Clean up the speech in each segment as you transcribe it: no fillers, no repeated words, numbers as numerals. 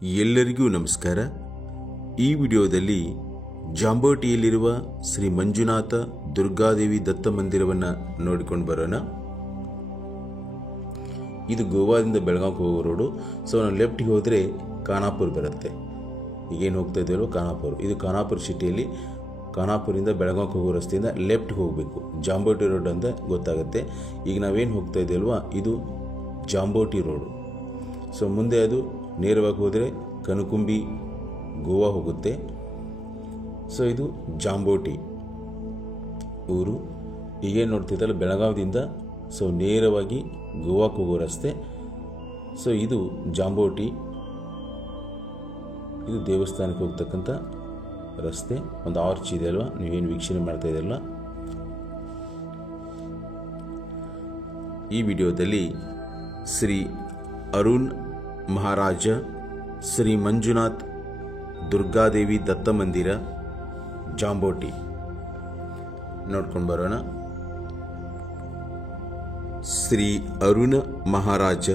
ಎಲ್ಲರಿಗೂ ನಮಸ್ಕಾರ. ಈ ವಿಡಿಯೋದಲ್ಲಿ ಜಾಂಬೋಟಿಯಲ್ಲಿರುವ ಶ್ರೀ ಮಂಜುನಾಥ ದುರ್ಗಾದೇವಿ ದತ್ತ ಮಂದಿರವನ್ನು ನೋಡಿಕೊಂಡು ಬರೋಣ. ಇದು ಗೋವಾದಿಂದ ಬೆಳಗಾವಿಗೆ ಹೋಗೋ ರೋಡು. ಸೊ ನಾವು ಲೆಫ್ಟ್ಗೆ ಹೋದರೆ ಖಾನಾಪುರ ಬರುತ್ತೆ. ಈಗೇನು ಹೋಗ್ತಾ ಇದ್ದೀವೋ ಖಾನಾಪುರ. ಇದು ಖಾನಾಪುರ ಸಿಟಿಯಲ್ಲಿ ಖಾನಾಪುರಿಂದ ಬೆಳಗಾವಿಗೆ ಹೋಗೋ ರಸ್ತೆಯಿಂದ ಲೆಫ್ಟ್ಗೆ ಹೋಗಬೇಕು. ಜಾಂಬೋಟಿ ರೋಡ್ ಅಂತ ಗೊತ್ತಾಗುತ್ತೆ. ಈಗ ನಾವೇನು ಹೋಗ್ತಾ ಇದ್ದೀವಲ್ವ ಇದು ಜಾಂಬೋಟಿ ರೋಡು. ಸೊ ಮುಂದೆ ಅದು ನೇರವಾಗಿ ಹೋದರೆ ಕನಕುಂಬಿ ಗೋವಾ ಹೋಗುತ್ತೆ. ಸೊ ಇದು ಜಾಂಬೋಟಿ ಊರು. ಈಗೇನು ನೋಡ್ತಿದ್ದಲ್ಲ ಬೆಳಗಾವಿಯಿಂದ ಸೊ ನೇರವಾಗಿ ಗೋವಾಕ್ಕೆ ಹೋಗೋ ರಸ್ತೆ. ಸೊ ಇದು ಜಾಂಬೋಟಿ. ಇದು ದೇವಸ್ಥಾನಕ್ಕೆ ಹೋಗ್ತಕ್ಕಂಥ ರಸ್ತೆ. ಒಂದು ಆರ್ಚ್ ಇದೆ ಅಲ್ವಾ, ನೀವೇನು ವೀಕ್ಷಣೆ ಮಾಡ್ತಾ ಇದೆಯಲ್ಲ. ಈ ವಿಡಿಯೋದಲ್ಲಿ ಶ್ರೀ ಅರುಣ್ ಮಹಾರಾಜ ಶ್ರೀ ಮಂಜುನಾಥ್ ದುರ್ಗಾದೇವಿ ದತ್ತ ಮಂದಿರ ಜಾಂಬೋಟಿ ನೋಡ್ಕೊಂಡು ಬರೋಣ. ಶ್ರೀ ಅರುಣ ಮಹಾರಾಜ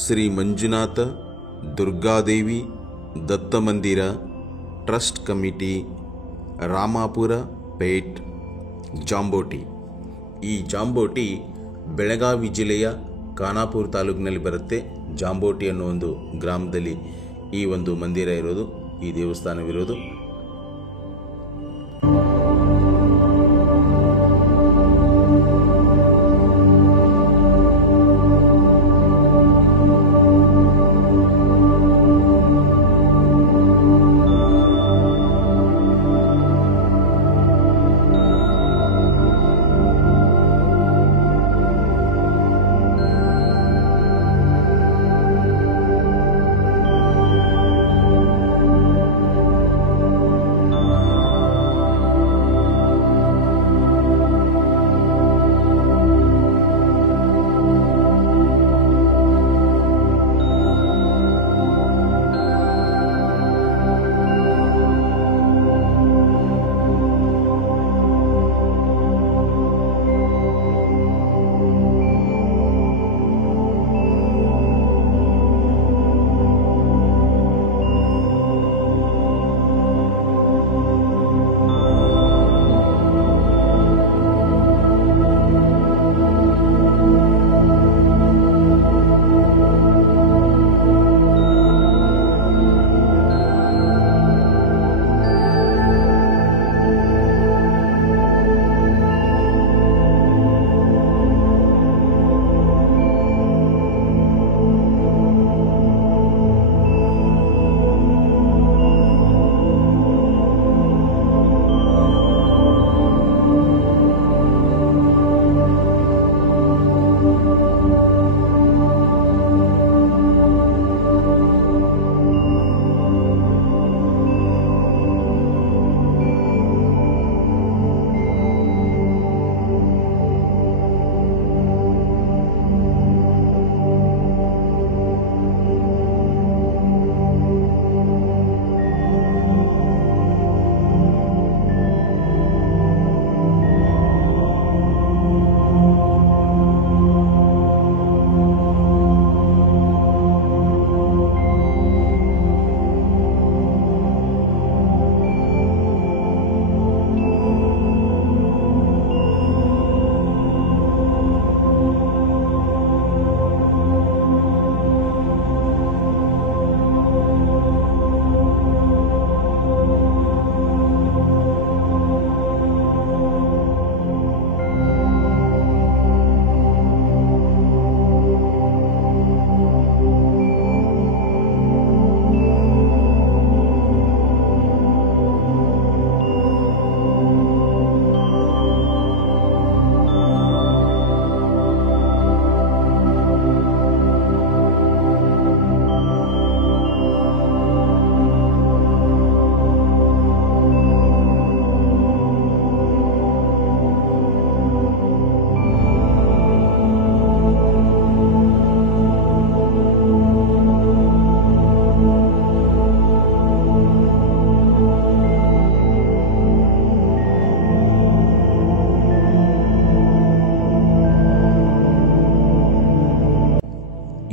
ಶ್ರೀ ಮಂಜುನಾಥ ದುರ್ಗಾದೇವಿ ದತ್ತ ಮಂದಿರ trust committee, Ramapura plate, Jamboti. ಈ ಜಾಂಬೋಟಿ ಬೆಳಗಾವಿ ಜಿಲ್ಲೆಯ ಖಾನಾಪುರ ತಾಲೂಕಿನಲ್ಲಿ ಬರುತ್ತೆ. ಜಾಂಬೋಟಿ ಅನ್ನೋ ಒಂದು ಗ್ರಾಮದಲ್ಲಿ ಈ ಒಂದು ಮಂದಿರ ಇರೋದು, ಈ ದೇವಸ್ಥಾನವಿರೋದು.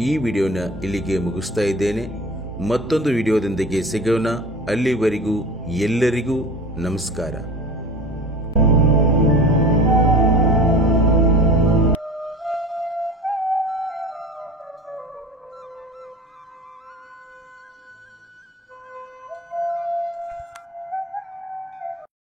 ಈ ವಿಡಿಯೋನ ಇಲ್ಲಿಗೆ ಮುಗಿಸ್ತಾ ಇದ್ದೇನೆ. ಮತ್ತೊಂದು ವಿಡಿಯೋದೊಂದಿಗೆ ಸಿಗೋಣ. ಅಲ್ಲಿವರೆಗೂ ಎಲ್ಲರಿಗೂ ನಮಸ್ಕಾರ.